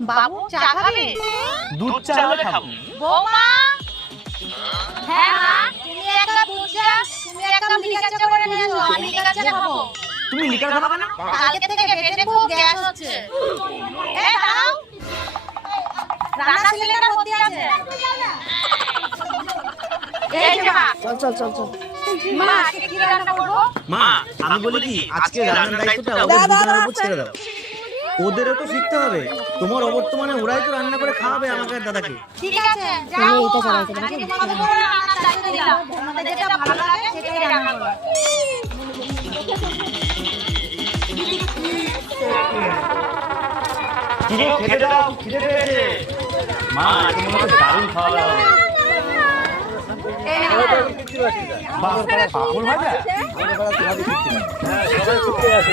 বাবু চা খাবে? দুধ চা হলে খাবো। বৌমা, হ্যাঁ মা, তুমি এক কাপ দুধ চা, তুমি এক কাপ লিকার চা করে নিয়ে এসো, আমি লিকার চা খাবো। তুমি লিকার খাবা কেন? কালকে থেকে পেটে খুব গ্যাস হচ্ছে। এই দাঁড়াও, রান্না সিলিন্ডার ভর্তি আছে। এই যে মা, চল। মা, আজকে কি রান্না করবো? মা, আমি বলি কি আজকে রান্নার দায়িত্বটা ওদের দুজনের উপর ছেড়ে দাও। ওদেরও তো শিখতে হবে। তোমার অবর্তমানে ওরাই তো রান্না করে খাওয়াবে আমাকে আর দাদাকে। ঠিক আছে, যাও। আমি তোমাদের উপর রান্নার দায়িত্ব দিলাম। তোমাদের যেটা ভালো লাগে সেটাই রান্না করো। কিরে খেতে দাও, খিদে পেয়েছে। মা, আজকে মনে হচ্ছে দারুণ খাওয়া দাওয়া হবে। বাহ, পাগল ভাজা? হ্যাঁ, সবাই খেতে আসে।